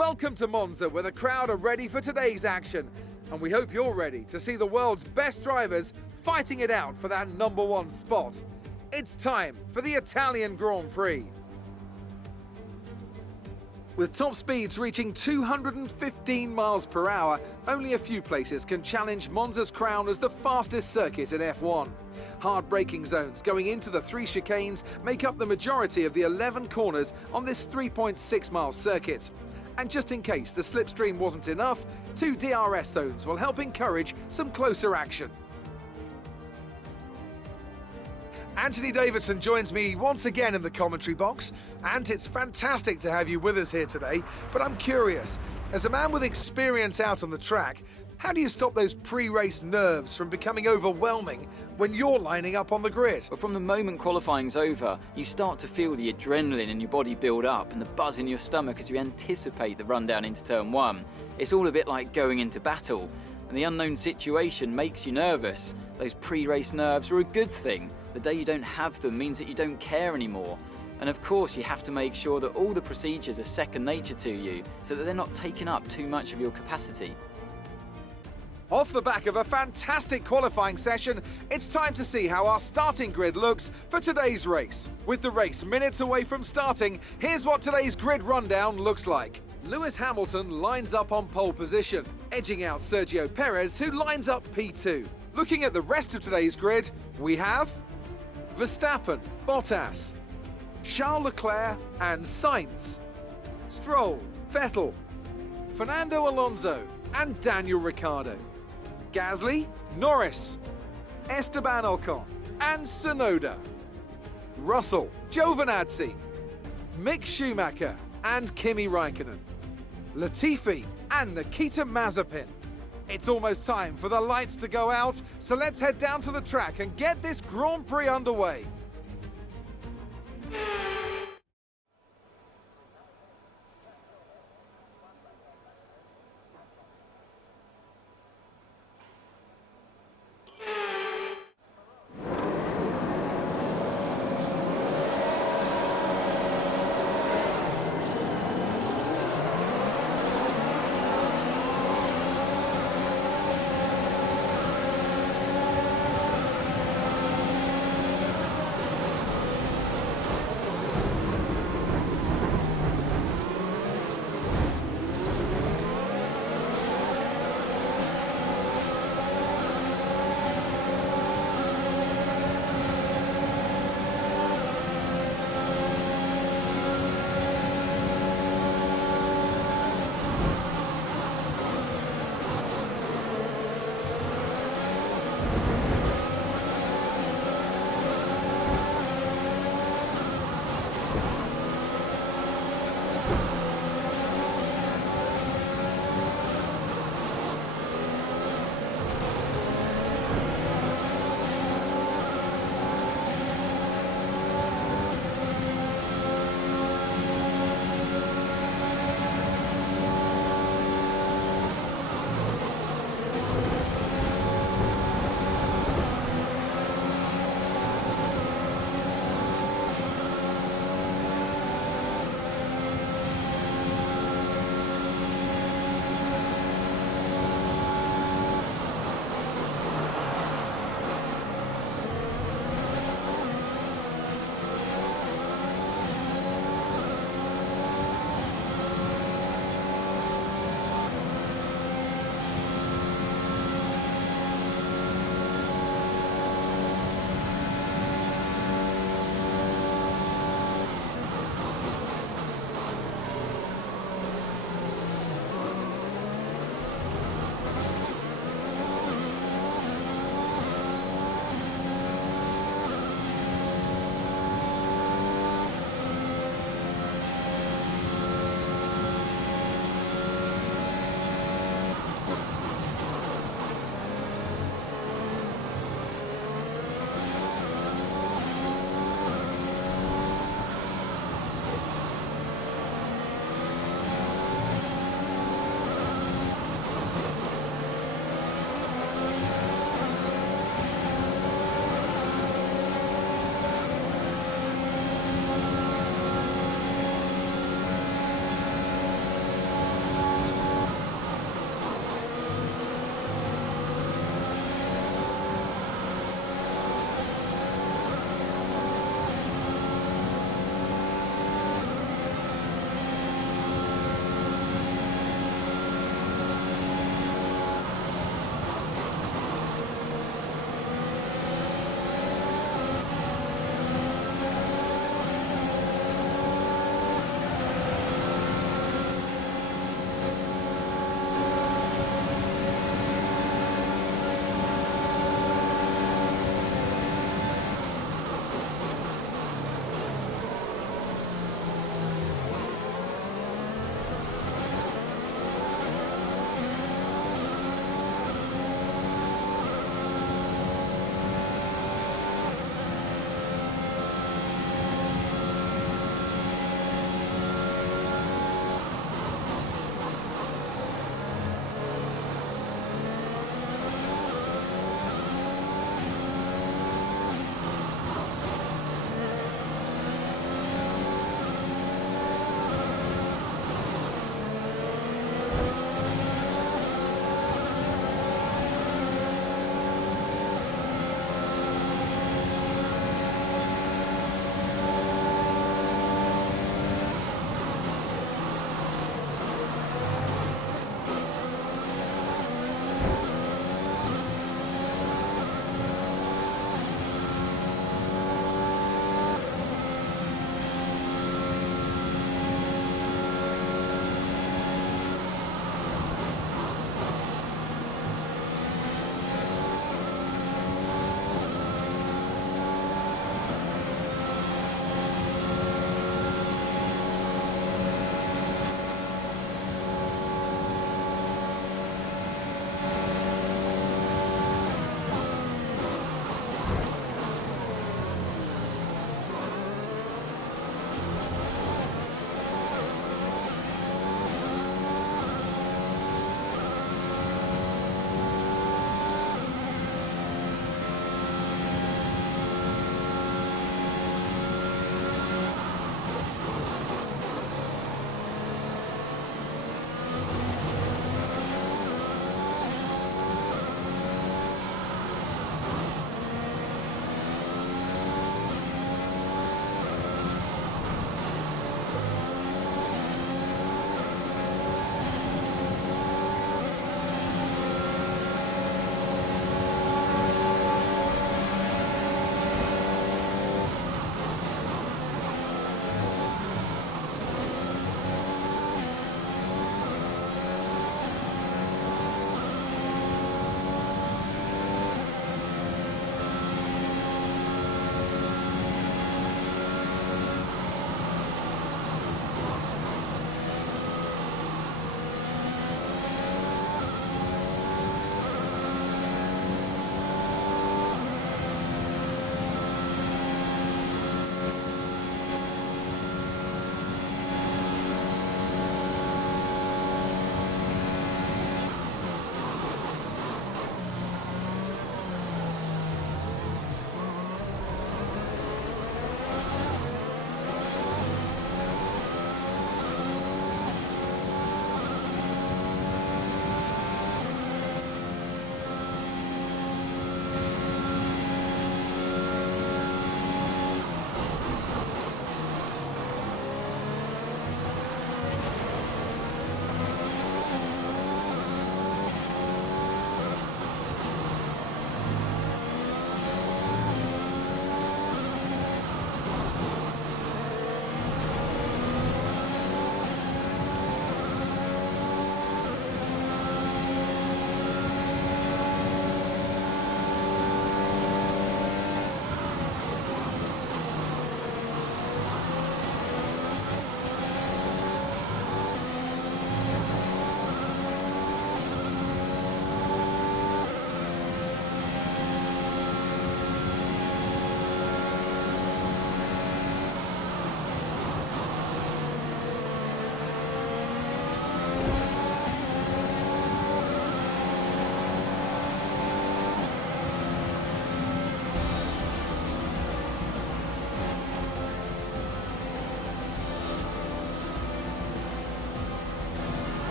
Welcome to Monza, where the crowd are ready for today's action. And we hope you're ready to see the world's best drivers fighting it out for that #1 spot. It's time for the Italian Grand Prix. With top speeds reaching 215 miles per hour, only a few places can challenge Monza's crown as the fastest circuit in F1. Hard braking zones going into the 3 chicanes make up the majority of the 11 corners on this 3.6-mile circuit. And just in case the slipstream wasn't enough, 2 DRS zones will help encourage some closer action. Anthony Davidson joins me once again in the commentary box, and it's fantastic to have you with us here today. But I'm curious, as a man with experience out on the track, how do you stop those pre-race nerves from becoming overwhelming when you're lining up on the grid? Well, from the moment qualifying's over, you start to feel the adrenaline in your body build up and the buzz in your stomach as you anticipate the rundown into turn 1. It's all a bit like going into battle, and the unknown situation makes you nervous. Those pre-race nerves are a good thing. The day you don't have them means that you don't care anymore. And of course, you have to make sure that all the procedures are second nature to you, so that they're not taking up too much of your capacity. Off the back of a fantastic qualifying session, it's time to see how our starting grid looks for today's race. With the race minutes away from starting, here's what today's grid rundown looks like. Lewis Hamilton lines up on pole position, edging out Sergio Perez, who lines up P2. Looking at the rest of today's grid, we have Verstappen, Bottas, Charles Leclerc and Sainz, Stroll, Vettel, Fernando Alonso and Daniel Ricciardo, Gasly, Norris, Esteban Ocon and Tsunoda, Russell, Giovinazzi, Mick Schumacher and Kimi Raikkonen, Latifi and Nikita Mazepin. It's almost time for the lights to go out, so let's head down to the track and get this Grand Prix underway.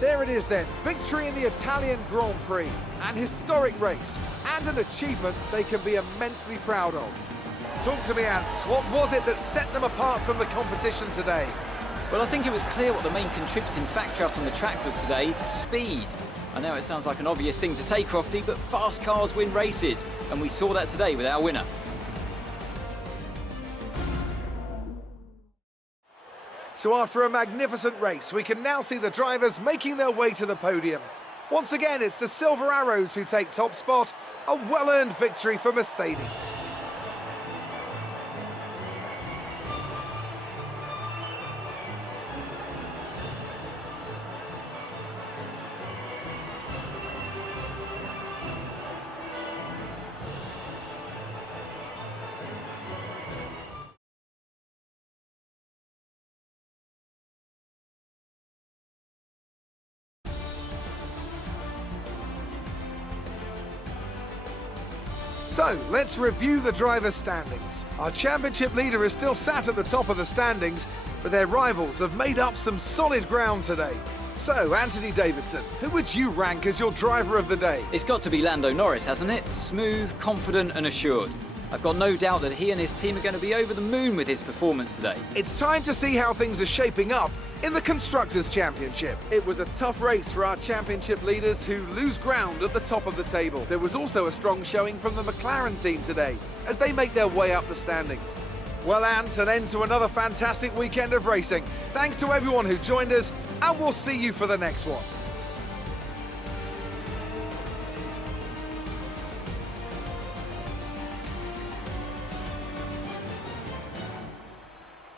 There it is then, victory in the Italian Grand Prix, an historic race, and an achievement they can be immensely proud of. Talk to me, Ant, what was it that set them apart from the competition today? Well, I think it was clear what the main contributing factor out on the track was today: speed. I know it sounds like an obvious thing to say, Crofty, but fast cars win races, and we saw that today with our winner. So after a magnificent race, we can now see the drivers making their way to the podium. Once again, it's the Silver Arrows who take top spot, a well-earned victory for Mercedes. So, let's review the drivers' standings. Our championship leader is still sat at the top of the standings, but their rivals have made up some solid ground today. So, Anthony Davidson, who would you rank as your driver of the day? It's got to be Lando Norris, hasn't it? Smooth, confident and assured. I've got no doubt that he and his team are going to be over the moon with his performance today. It's time to see how things are shaping up in the Constructors' Championship. It was a tough race for our championship leaders who lose ground at the top of the table. There was also a strong showing from the McLaren team today as they make their way up the standings. Well, Ant, an end to another fantastic weekend of racing. Thanks to everyone who joined us, and we'll see you for the next one.